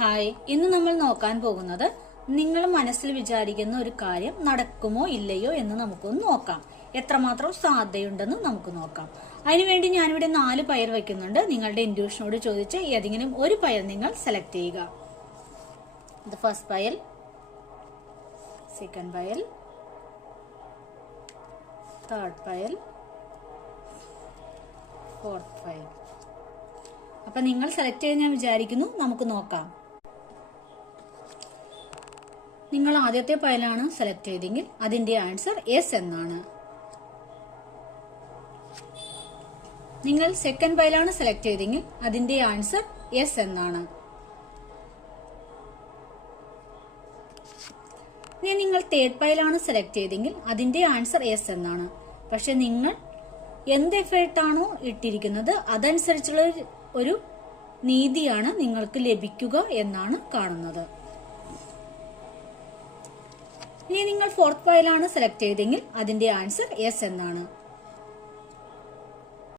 Hi, ഇന്ന് നമ്മൾ നോക്കാൻ പോകുന്നത് നിങ്ങൾ മനസ്സിൽ വിചാരിക്കുന്ന ഒരു കാര്യം നടക്കുമോ ഇല്ലയോ എന്ന് നമുക്കൊന്ന് നോക്കാം. എത്രമാത്രം സാധ്യതയുണ്ടെന്ന് നമുക്ക് നോക്കാം. അതിനുവേണ്ടി ഞാനിവിടെ 4 പയർ വയ്ക്കുന്നുണ്ട്. നിങ്ങളുടെ ഇൻഡ്യൂഷനോട് ചോദിച്ച് ഏതെങ്കിലും ഒരു പയർ നിങ്ങൾ സെലക്ട് ചെയ്യുക. The first pair, second pair, third pair, fourth pair. അപ്പൊ നിങ്ങൾ സെലക്ട് ചെയ്ത് ഞാൻ വിചാരിക്കുന്നു. നമുക്ക് നോക്കാം. നിങ്ങൾ ആദ്യത്തെ പയലാണ് സെലക്ട് ചെയ്തെങ്കിൽ അതിന്റെ ആൻസർ യെസ് എന്നാണ്. നിങ്ങൾ സെക്കൻഡ് പയലാണ് സെലക്ട് ചെയ്തെങ്കിൽ അതിന്റെ ആൻസർ യെസ് എന്നാണ്. ഇനി നിങ്ങൾ തേർഡ് പയലാണ് സെലക്ട് ചെയ്തെങ്കിൽ അതിന്റെ ആൻസർ യെസ് എന്നാണ്. പക്ഷെ നിങ്ങൾ എന്ത് എഫേർട്ടാണോ ഇട്ടിരിക്കുന്നത് അതനുസരിച്ചുള്ള ഒരു നീതിയാണ് നിങ്ങൾക്ക് ലഭിക്കുക എന്നാണ് കാണുന്നത്. ഇനി നിങ്ങൾ ഫോർത്ത് പയലാണ് സെലക്ട് ചെയ്തെങ്കിൽ അതിന്റെ ആൻസർ യെസ് എന്നാണ്.